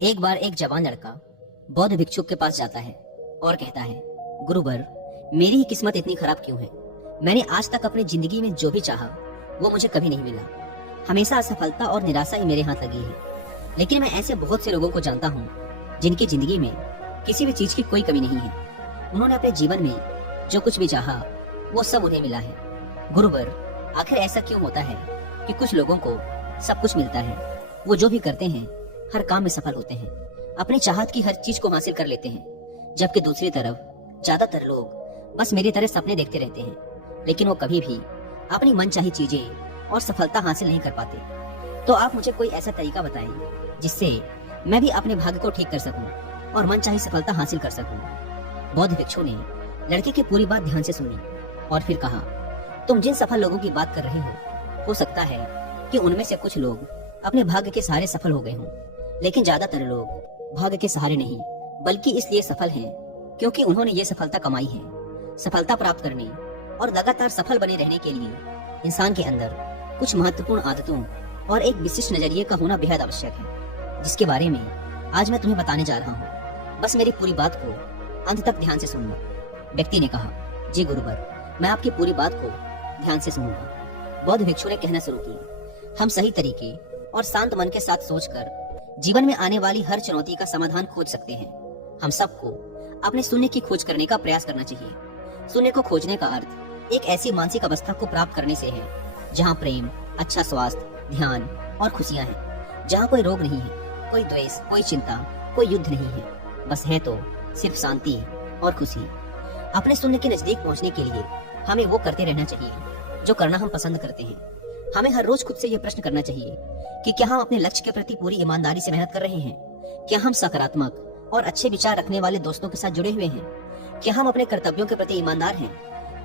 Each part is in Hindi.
एक बार एक जवान लड़का बौद्ध भिक्षुक के पास जाता है और कहता है, गुरुवर, मेरी ही किस्मत इतनी खराब क्यों है। मैंने आज तक अपनी जिंदगी में जो भी चाहा वो मुझे कभी नहीं मिला। हमेशा असफलता और निराशा ही मेरे हाथ लगी है। लेकिन मैं ऐसे बहुत से लोगों को जानता हूँ जिनकी जिंदगी में किसी भी चीज की कोई कमी नहीं है। उन्होंने अपने जीवन में जो कुछ भी चाहा वो सब उन्हें मिला है। गुरुवर, आखिर ऐसा क्यों होता है कि कुछ लोगों को सब कुछ मिलता है, वो जो भी करते हैं हर काम में सफल होते हैं, अपनी चाहत की हर चीज को हासिल कर लेते हैं, जबकि दूसरी तरफ ज्यादातर लोग बस मेरी तरह सपने देखते रहते हैं, लेकिन वो कभी भी अपनी मनचाही चीजें और सफलता हासिल नहीं कर पाते। तो आप मुझे कोई ऐसा तरीका बताएं जिससे मैं भी अपने भाग्य को ठीक कर सकूं और मनचाही सफलता हासिल कर सकूं। बौद्ध भिक्षु ने लड़के की पूरी बात ध्यान से सुनी और फिर कहा, तुम जिन सफल लोगों की बात कर रहे हो सकता है कि उनमें से कुछ लोग अपने भाग्य के सहारे सफल हो गए हों, लेकिन ज्यादातर लोग भाग्य के सहारे नहीं बल्कि इसलिए सफल हैं क्योंकि उन्होंने ये सफलता कमाई है। सफलता प्राप्त करने और लगातार सफल बने रहने के लिए इंसान के अंदर कुछ महत्वपूर्ण आदतों और एक विशिष्ट नजरिए का होना बेहद आवश्यक है, जिसके बारे में आज मैं तुम्हें बताने जा रहा हूँ। बस मेरी पूरी बात को अंत तक ध्यान से सुनना। व्यक्ति ने कहा, जी गुरुवर, मैं आपकी पूरी बात को ध्यान से सुनूंगा। बौद्ध भिक्षु ने कहना शुरू किया, हम सही तरीके और शांत मन के साथ सोचकर जीवन में आने वाली हर चुनौती का समाधान खोज सकते हैं। हम सबको अपने शून्य की खोज करने का प्रयास करना चाहिए। शून्य को खोजने का अर्थ एक ऐसी मानसिक अवस्था को प्राप्त करने से है जहाँ प्रेम, अच्छा स्वास्थ्य, ध्यान और खुशियाँ हैं, जहाँ कोई रोग नहीं है, कोई द्वेष, कोई चिंता, कोई युद्ध नहीं है, बस है तो सिर्फ शांति और खुशी। अपने शून्य के नजदीक पहुँचने के लिए हमें वो करते रहना चाहिए जो करना हम पसंद करते हैं। हमें हर रोज खुद से ये प्रश्न करना चाहिए कि क्या हम अपने लक्ष्य के प्रति पूरी ईमानदारी से मेहनत कर रहे हैं? क्या हम सकारात्मक और अच्छे विचार रखने वाले दोस्तों के साथ जुड़े हुए हैं? क्या हम अपने कर्तव्यों के प्रति ईमानदार हैं?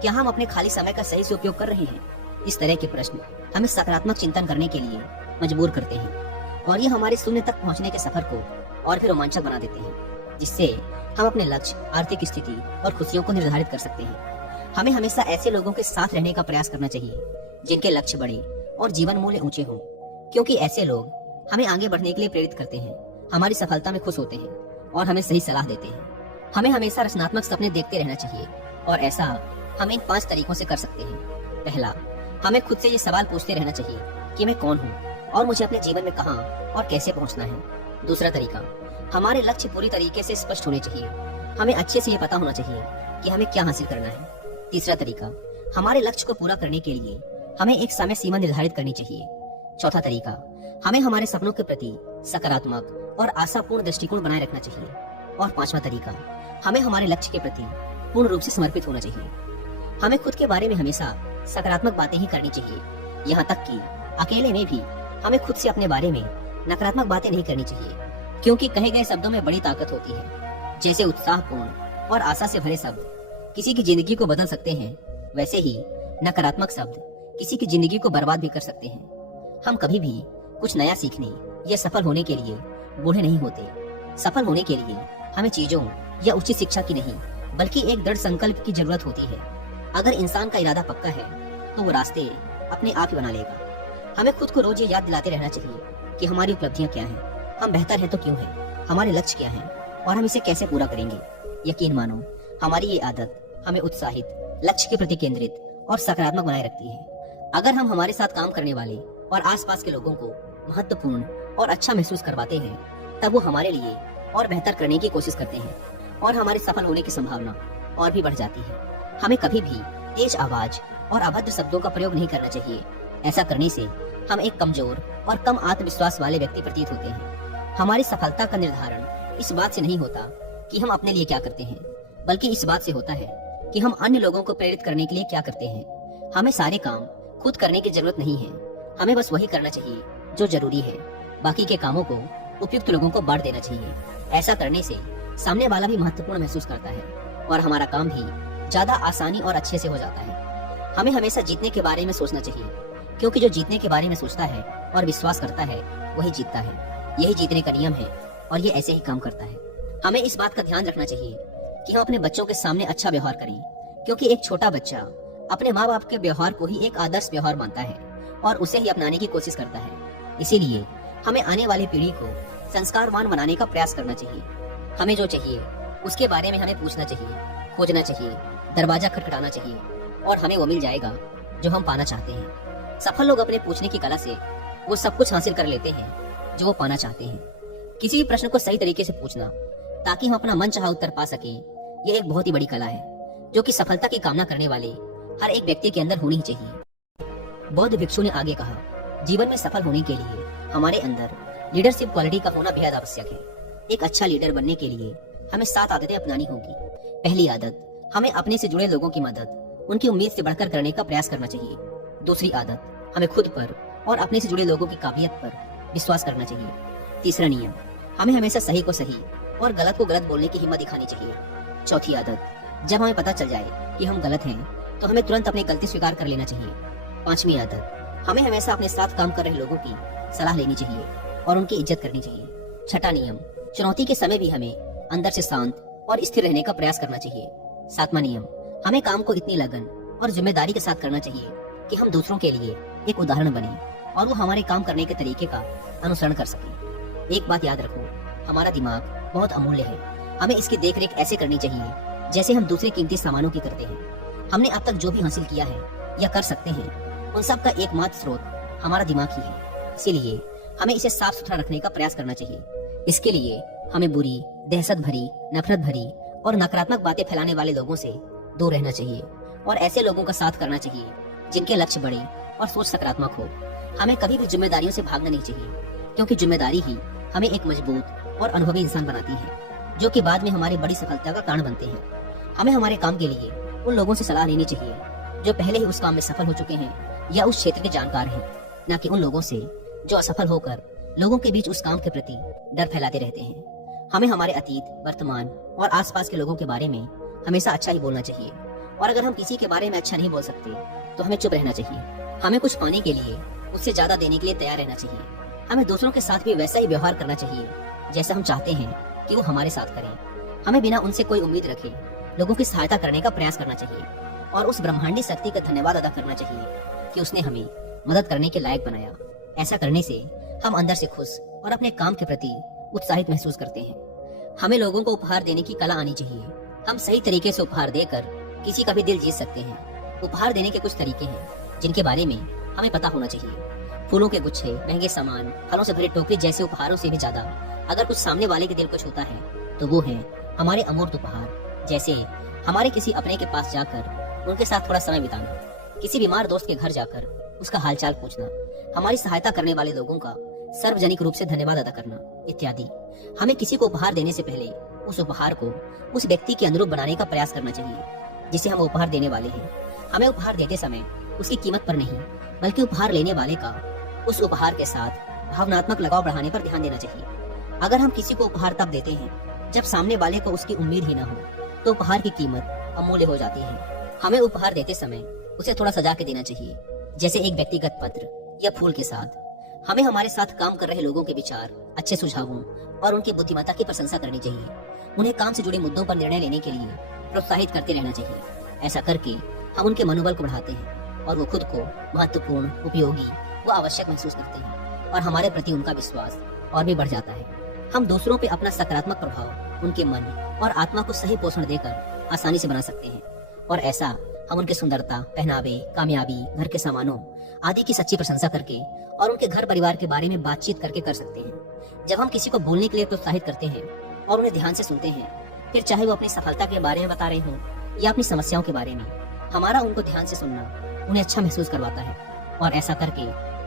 क्या हम अपने खाली समय का सही से उपयोग कर रहे हैं? इस तरह के प्रश्न हमें सकारात्मक चिंतन करने के लिए मजबूर करते हैं और ये हमारे शून्य तक पहुँचने के सफर को और भी रोमांचक बना देते हैं, जिससे हम अपने लक्ष्य, आर्थिक स्थिति और खुशियों को निर्धारित कर सकते हैं। हमें हमेशा ऐसे लोगों के साथ रहने का प्रयास करना चाहिए जिनके लक्ष्य बड़े और जीवन मूल्य ऊंचे हों, क्योंकि ऐसे लोग हमें आगे बढ़ने के लिए प्रेरित करते हैं, हमारी सफलता में खुश होते हैं और हमें सही सलाह देते हैं। हमें हमेशा रचनात्मक सपने देखते रहना चाहिए और ऐसा हम इन 5 तरीकों से कर सकते हैं। पहला, हमें खुद से ये सवाल पूछते रहना चाहिए कि मैं कौन हूँ और मुझे अपने जीवन में कहाँ और कैसे पहुँचना है। दूसरा तरीका, हमारे लक्ष्य पूरी तरीके से स्पष्ट होने चाहिए। हमें अच्छे से ये पता होना चाहिए कि हमें क्या हासिल करना है। तीसरा तरीका, हमारे लक्ष्य को पूरा करने के लिए हमें एक समय सीमा निर्धारित करनी चाहिए। चौथा तरीका, हमें हमारे सपनों के प्रति सकारात्मक और आशापूर्ण दृष्टिकोण बनाए रखना चाहिए। और पांचवा तरीका, हमें हमारे लक्ष्य के प्रति पूर्ण रूप से समर्पित होना चाहिए। हमें खुद के बारे में हमेशा सकारात्मक बातें ही करनी चाहिए, यहाँ तक कि अकेले में भी हमें खुद से अपने बारे में नकारात्मक बातें नहीं करनी चाहिए, क्योंकि कहे गए शब्दों में बड़ी ताकत होती है। जैसे उत्साहपूर्ण और आशा से भरे शब्द किसी की जिंदगी को बदल सकते हैं, वैसे ही नकारात्मक शब्द किसी की जिंदगी को बर्बाद भी कर सकते हैं। हम कभी भी कुछ नया सीखने या सफल होने के लिए बूढ़े नहीं होते। सफल होने के लिए हमें चीजों या उचित शिक्षा की नहीं बल्कि एक दृढ़ संकल्प की जरूरत होती है। अगर इंसान का इरादा पक्का है तो वो रास्ते अपने आप ही बना लेगा। हमें खुद को रोज ये याद दिलाते रहना चाहिए कि हमारी उपलब्धियां क्या हैं, हम बेहतर हैं तो क्यों हैं, हमारे लक्ष्य क्या हैं और हम इसे कैसे पूरा करेंगे। यकीन मानो, हमारी ये आदत हमें उत्साहित, लक्ष्य के प्रति केंद्रित और सकारात्मक बनाए रखती है। अगर हम हमारे साथ काम करने वाले और आसपास के लोगों को महत्वपूर्ण और अच्छा महसूस करवाते हैं, तब वो हमारे लिए और बेहतर करने की कोशिश करते हैं और हमारे सफल होने की संभावना और भी बढ़ जाती है। हमें कभी भी तेज आवाज और अभद्र शब्दों का प्रयोग नहीं करना चाहिए। ऐसा करने से हम एक कमजोर और कम आत्मविश्वास वाले व्यक्ति प्रतीत होते हैं। हमारी सफलता का निर्धारण इस बात से नहीं होता कि हम अपने लिए क्या करते हैं, बल्कि इस बात से होता है कि हम अन्य लोगों को प्रेरित करने के लिए क्या करते हैं। हमें सारे काम खुद करने की जरूरत नहीं है, हमें बस वही करना चाहिए जो जरूरी है। बाकी के कामों को उपयुक्त लोगों को बांट देना चाहिए। ऐसा करने से सामने वाला भी महत्वपूर्ण महसूस करता है और हमारा काम भी ज्यादा आसानी और अच्छे से हो जाता है। हमें हमेशा जीतने के बारे में सोचना चाहिए, क्योंकि जो जीतने के बारे में सोचता है और विश्वास करता है वही जीतता है। यही जीतने का नियम है और ये ऐसे ही काम करता है। हमें इस बात का ध्यान रखना चाहिए कि हम अपने बच्चों के सामने अच्छा व्यवहार करें, क्योंकि एक छोटा बच्चा अपने माँ बाप के व्यवहार को ही एक आदर्श व्यवहार मानता है और उसे ही अपनाने की कोशिश करता है। इसीलिए हमें आने वाली पीढ़ी को संस्कारवान बनाने का प्रयास करना चाहिए। हमें जो चाहिए उसके बारे में हमें पूछना चाहिए, खोजना चाहिए, दरवाजा खटखटाना चाहिए और हमें वो मिल जाएगा जो हम पाना चाहते हैं। सफल लोग अपने पूछने की कला से वो सब कुछ हासिल कर लेते हैं जो वो पाना चाहते हैं। किसी भी प्रश्न को सही तरीके से पूछना ताकि हम अपना मनचाहा उत्तर पा सकें, यह एक बहुत ही बड़ी कला है जो कि सफलता की कामना करने वाले हर एक व्यक्ति के अंदर होनी ही चाहिए। बौद्ध भिक्षु ने आगे कहा, जीवन में सफल होने के लिए हमारे अंदर लीडरशिप क्वालिटी का होना बेहद आवश्यक है। एक अच्छा लीडर बनने के लिए हमें 7 आदतें अपनानी होगी। पहली आदत, हमें अपने से जुड़े लोगों की मदद उनकी उम्मीद से बढ़कर करने का प्रयास करना चाहिए। दूसरी आदत, हमें खुद पर और अपने से जुड़े लोगों की काबिलियत पर विश्वास करना चाहिए। तीसरा नियम, हमें हमेशा सही को सही और गलत को गलत बोलने की हिम्मत दिखानी चाहिए। चौथी आदत, जब हमें पता चल जाए कि हम गलत हैं तो हमें तुरंत अपनी गलती स्वीकार कर लेना चाहिए। पांचवी आदत, हमें हमेशा अपने साथ काम कर रहे लोगों की सलाह लेनी चाहिए और उनकी इज्जत करनी चाहिए। छठा नियम, चुनौती के समय भी हमें अंदर से शांत और स्थिर रहने का प्रयास करना चाहिए। सातवां नियम, हमें काम को इतनी लगन और जिम्मेदारी के साथ करना चाहिए कि हम दूसरों के लिए एक उदाहरण बने और वो हमारे काम करने के तरीके का अनुसरण कर सके। एक बात याद रखो, हमारा दिमाग बहुत अमूल्य है। हमें इसकी देखरेख ऐसे करनी चाहिए जैसे हम दूसरे कीमती सामानों की करते हैं। हमने अब तक जो भी हासिल किया है या कर सकते हैं, उन सब का एकमात्र स्रोत हमारा दिमाग ही है। इसीलिए हमें इसे साफ सुथरा रखने का प्रयास करना चाहिए। इसके लिए हमें बुरी, दहशत भरी, नफरत भरी और नकारात्मक बातें फैलाने वाले लोगों से दूर रहना चाहिए और ऐसे लोगों का साथ करना चाहिए जिनके लक्ष्य बड़े और सोच सकारात्मक हो। हमें कभी भी जिम्मेदारियों से भागना नहीं चाहिए, क्योंकि जिम्मेदारी ही हमें एक मजबूत और अनुभवी इंसान बनाती है, जो कि बाद में हमारी बड़ी सफलता का कारण बनते हैं। हमें हमारे काम के लिए उन लोगों से सलाह लेनी चाहिए जो पहले ही उस काम में सफल हो चुके हैं या उस क्षेत्र के जानकार हैं, न कि उन लोगों से जो असफल होकर लोगों के बीच उस काम के प्रति डर फैलाते रहते हैं। हमें हमारे अतीत, वर्तमान और आसपास के लोगों के बारे में हमेशा अच्छा ही बोलना चाहिए और अगर हम किसी के बारे में अच्छा नहीं बोल सकते तो हमें चुप रहना चाहिए। हमें कुछ पाने के लिए उससे ज्यादा देने के लिए तैयार रहना चाहिए। हमें दूसरों के साथ भी वैसा ही व्यवहार करना चाहिए जैसा हम चाहते हैं कि वो हमारे साथ करें। हमें बिना उनसे कोई उम्मीद रखे लोगों की सहायता करने का प्रयास करना चाहिए और उस ब्रह्मांडी शक्ति का धन्यवाद अदा करना चाहिए कि उसने हमें मदद करने के लायक बनाया। ऐसा करने से हम अंदर से खुश और अपने काम के प्रति उत्साहित महसूस करते हैं। हमें लोगों को उपहार देने की कला आनी चाहिए। हम सही तरीके से उपहार देकर किसी का भी दिल जीत सकते हैं। उपहार देने के कुछ तरीके हैं जिनके बारे में हमें पता होना चाहिए। फूलों के गुच्छे, महंगे सामान, फलों से भरे टोकरी जैसे उपहारों से भी ज्यादा अगर कुछ सामने वाले के दिल को छूता है तो वो है हमारे अमूर्त उपहार। जैसे हमारे किसी अपने के पास जाकर उनके साथ थोड़ा समय बिताना, किसी बीमार दोस्त के घर जाकर उसका हालचाल पूछना, हमारी सहायता करने वाले लोगों का सार्वजनिक रूप से धन्यवाद अदा करना इत्यादि। हमें किसी को उपहार देने से पहले उस उपहार को उस व्यक्ति के अनुरूप बनाने का प्रयास करना चाहिए जिसे हम उपहार देने वाले हैं। हमें उपहार देते समय उसकी कीमत पर नहीं, बल्कि उपहार लेने वाले का उस उपहार के साथ भावनात्मक लगाव बढ़ाने पर ध्यान देना चाहिए। अगर हम किसी को उपहार तब देते हैं जब सामने वाले को उसकी उम्मीद ही न हो, तो उपहार की कीमत अमूल्य हो जाती है। हमें उपहार देते समय उसे थोड़ा सजा के देना चाहिए, जैसे एक व्यक्तिगत पत्र या फूल के साथ। हमें हमारे साथ काम कर रहे लोगों के विचार, अच्छे सुझावों और उनकी बुद्धिमत्ता की प्रशंसा करनी चाहिए। उन्हें काम से जुड़े मुद्दों पर निर्णय लेने के लिए प्रोत्साहित करते रहना चाहिए। ऐसा करके हम उनके मनोबल को बढ़ाते हैं और वो खुद को महत्वपूर्ण, उपयोगी व आवश्यक महसूस करते हैं और हमारे प्रति उनका विश्वास और भी बढ़ जाता है। हम दूसरों पे अपना सकारात्मक प्रभाव उनके मन और आत्मा को सही पोषण देकर आसानी से बना सकते हैं और ऐसा हम उनके सुंदरता, पहनावे, कामयाबी, घर के सामानों आदि की सच्ची प्रशंसा करके और उनके घर परिवार के बारे में बातचीत करके कर सकते हैं। जब हम किसी को बोलने के लिए प्रोत्साहित करते हैं और उन्हें ध्यान से सुनते हैं, फिर चाहे वो अपनी सफलता के बारे में बता रहे हों या अपनी समस्याओं के बारे में, हमारा उनको ध्यान से सुनना उन्हें अच्छा महसूस करवाता है और ऐसा करके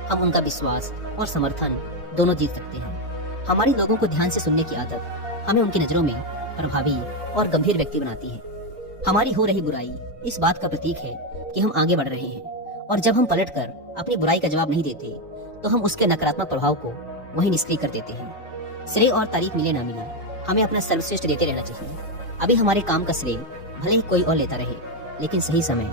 हम उनका विश्वास और समर्थन दोनों जीत सकते हैं। हमारी लोगों को ध्यान से सुनने की आदत हमें उनकी नजरों में प्रभावी और गंभीर व्यक्ति बनाती है। हमारी हो रही बुराई इस बात का प्रतीक है कि हम आगे बढ़ रहे हैं और जब हम पलटकर अपनी बुराई का जवाब नहीं देते तो हम उसके नकारात्मक प्रभाव को वहीं निष्क्रिय कर देते हैं। श्रेय और तारीफ मिले ना मिले, हमें अपना सर्वश्रेष्ठ देते रहना चाहिए। अभी हमारे काम का श्रेय भले ही कोई और लेता रहे, लेकिन सही समय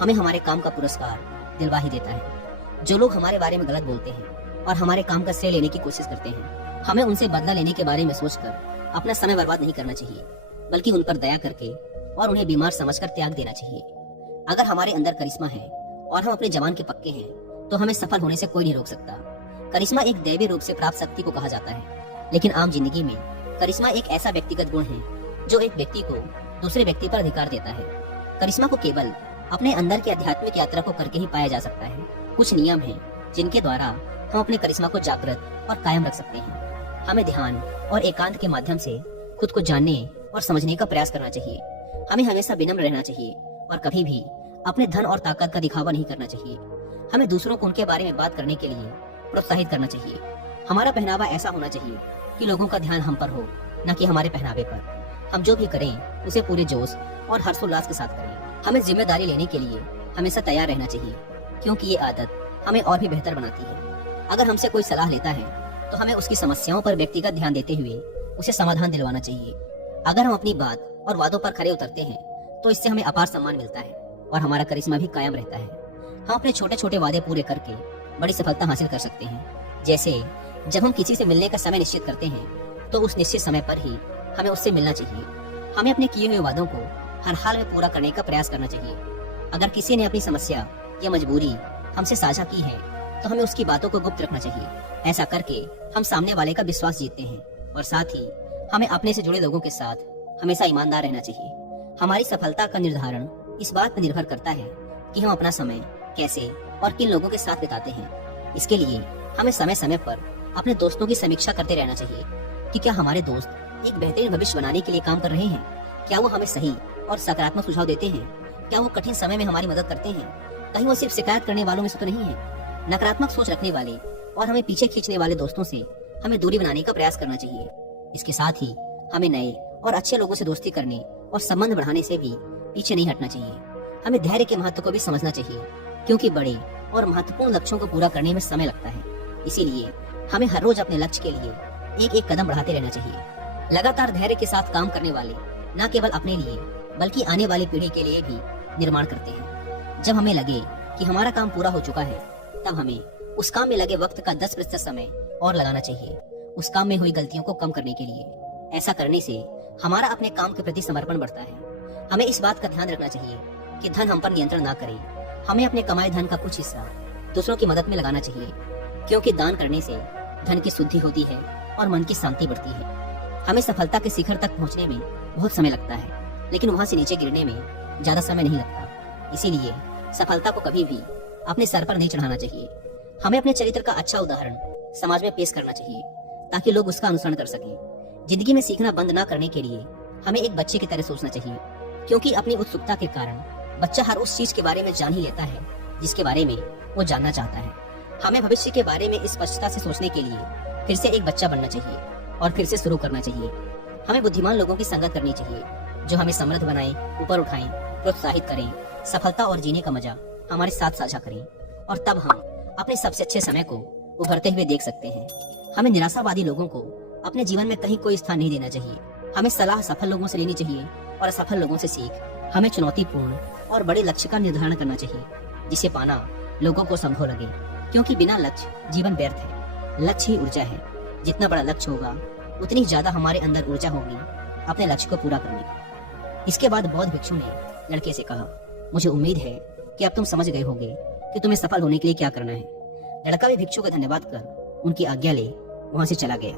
हमें हमारे काम का पुरस्कार दिलवा ही देता है। जो लोग हमारे बारे में गलत बोलते हैं और हमारे काम का श्रेय लेने की कोशिश करते हैं, हमें उनसे बदला लेने के बारे में सोचकर अपना समय बर्बाद नहीं करना चाहिए, बल्कि उन पर दया करके और उन्हें बीमार समझकर त्याग देना चाहिए। अगर हमारे अंदर करिश्मा है और हम अपने जवान के पक्के हैं, तो हमें सफल होने से कोई नहीं रोक सकता। करिश्मा एक दैवी रूप से प्राप्त शक्ति को कहा जाता है। लेकिन आम जिंदगी में करिश्मा एक ऐसा व्यक्तिगत गुण है जो एक व्यक्ति को दूसरे व्यक्ति पर अधिकार देता है। करिश्मा को केवल अपने अंदर की आध्यात्मिक यात्रा को करके ही पाया जा सकता है। कुछ नियम हैं जिनके द्वारा हम अपने करिश्मा को जागृत और कायम रख सकते हैं। हमें ध्यान और एकांत के माध्यम से खुद को जानने और समझने का प्रयास करना चाहिए। हमें हमेशा विनम्र रहना चाहिए और कभी भी अपने धन और ताकत का दिखावा नहीं करना चाहिए। हमें दूसरों को उनके बारे में बात करने के लिए प्रोत्साहित करना चाहिए। हमारा पहनावा ऐसा होना चाहिए कि लोगों का ध्यान हम पर हो, न कि हमारे पहनावे पर। हम जो भी करें उसे पूरे जोश और हर्षोल्लास के साथ करें। हमें जिम्मेदारी लेने के लिए हमेशा तैयार रहना चाहिए, क्योंकि ये आदत हमें और भी बेहतर बनाती है। अगर हमसे कोई सलाह लेता है तो हमें उसकी समस्याओं पर व्यक्तिगत ध्यान देते हुए उसे समाधान दिलवाना चाहिए। अगर हम अपनी बात और वादों पर खरे उतरते हैं तो इससे हमें अपार सम्मान मिलता है और हमारा करिश्मा भी कायम रहता है। हम अपने छोटे छोटे वादे पूरे करके बड़ी सफलता हासिल कर सकते हैं। जैसे जब हम किसी से मिलने का समय निश्चित करते हैं तो उस निश्चित समय पर ही हमें उससे मिलना चाहिए। हमें अपने किए हुए वादों को हर हाल में पूरा करने का प्रयास करना चाहिए। अगर किसी ने अपनी समस्या या मजबूरी हमसे साझा की है तो हमें उसकी बातों को गुप्त रखना चाहिए। ऐसा करके हम सामने वाले का विश्वास जीतते हैं और साथ ही हमें अपने से जुड़े लोगों के साथ हमेशा ईमानदार रहना चाहिए। हमारी सफलता का निर्धारण इस बात पर निर्भर करता है कि हम अपना समय कैसे और किन लोगों के साथ बिताते हैं। इसके लिए हमें समय समय पर अपने दोस्तों की समीक्षा करते रहना चाहिए कि क्या हमारे दोस्त एक बेहतरीन भविष्य बनाने के लिए काम कर रहे हैं, क्या वो हमें सही और सकारात्मक सुझाव देते हैं, क्या वो कठिन समय में हमारी मदद करते हैं, कहीं वो सिर्फ शिकायत करने वालों में से तो नहीं है। नकारात्मक सोच रखने वाले और हमें पीछे खींचने वाले दोस्तों से हमें दूरी बनाने का प्रयास करना चाहिए। इसके साथ ही हमें नए और अच्छे लोगों से दोस्ती करने और संबंध बढ़ाने से भी पीछे नहीं हटना चाहिए। हमें धैर्य के महत्व को भी समझना चाहिए, क्योंकि बड़े और महत्वपूर्ण लक्ष्यों को पूरा करने में समय लगता है। इसीलिए हमें हर रोज अपने लक्ष्य के लिए एक एक कदम बढ़ाते रहना चाहिए। लगातार धैर्य के साथ काम करने वाले न केवल अपने लिए बल्कि आने वाली पीढ़ी के लिए भी निर्माण करते हैं। जब हमें लगे कि हमारा काम पूरा हो चुका है तब हमें उस काम में लगे वक्त का 10% समय और लगाना चाहिए, उस काम में हुई गलतियों को कम करने के लिए। ऐसा करने से हमारा अपने काम के प्रति समर्पण बढ़ता है। हमें इस बात का ध्यान रखना चाहिए कि धन हम पर नियंत्रण ना करे। हमें अपने कमाए धन का कुछ हिस्सा दूसरों की मदद में लगाना चाहिए, क्योंकि दान करने से धन की शुद्धि होती है और मन की शांति बढ़ती है। हमें सफलता के शिखर तक पहुंचने में बहुत समय लगता है, लेकिन वहां से नीचे गिरने में ज्यादा समय नहीं लगता। इसीलिए सफलता को कभी भी अपने सर पर नहीं चढ़ाना चाहिए। हमें अपने चरित्र का अच्छा उदाहरण समाज में पेश करना चाहिए ताकि लोग उसका अनुसरण कर सकें। जिंदगी में सीखना बंद ना करने के लिए हमें एक बच्चे की तरह सोचना चाहिए, क्योंकि अपनी उत्सुकता के कारण बच्चा हर उस चीज के बारे में जान ही लेता है जिसके बारे में वो जानना चाहता है। हमें भविष्य के बारे में स्पष्टता से सोचने के लिए फिर से एक बच्चा बनना चाहिए और फिर से शुरू करना चाहिए। हमें बुद्धिमान लोगों की संगत करनी चाहिए जो हमें समृद्ध बनाएं, ऊपर उठाएं, प्रोत्साहित करें, सफलता और जीने का मजा हमारे साथ साझा करें, और तब हम अपने सबसे अच्छे समय को उभरते हुए देख सकते हैं। हमें निराशावादी लोगों को अपने जीवन में कहीं कोई स्थान नहीं देना चाहिए। हमें सलाह सफल लोगों से लेनी चाहिए और असफल लोगों से सीख। हमें चुनौतीपूर्ण और बड़े लक्ष्य का निर्धारण करना चाहिए जिसे पाना लोगों को संभव लगे, क्योंकि बिना लक्ष्य जीवन व्यर्थ है। लक्ष्य ही ऊर्जा है। जितना बड़ा लक्ष्य होगा उतनी ज्यादा हमारे अंदर ऊर्जा होगी अपने लक्ष्य को पूरा करने की। इसके बाद बौद्ध भिक्षु ने लड़के से कहा, मुझे उम्मीद है कि अब तुम समझ गए होगे कि तुम्हें सफल होने के लिए क्या करना है। लड़का भी भिक्षु का धन्यवाद कर उनकी आज्ञा ले वहां से चला गया।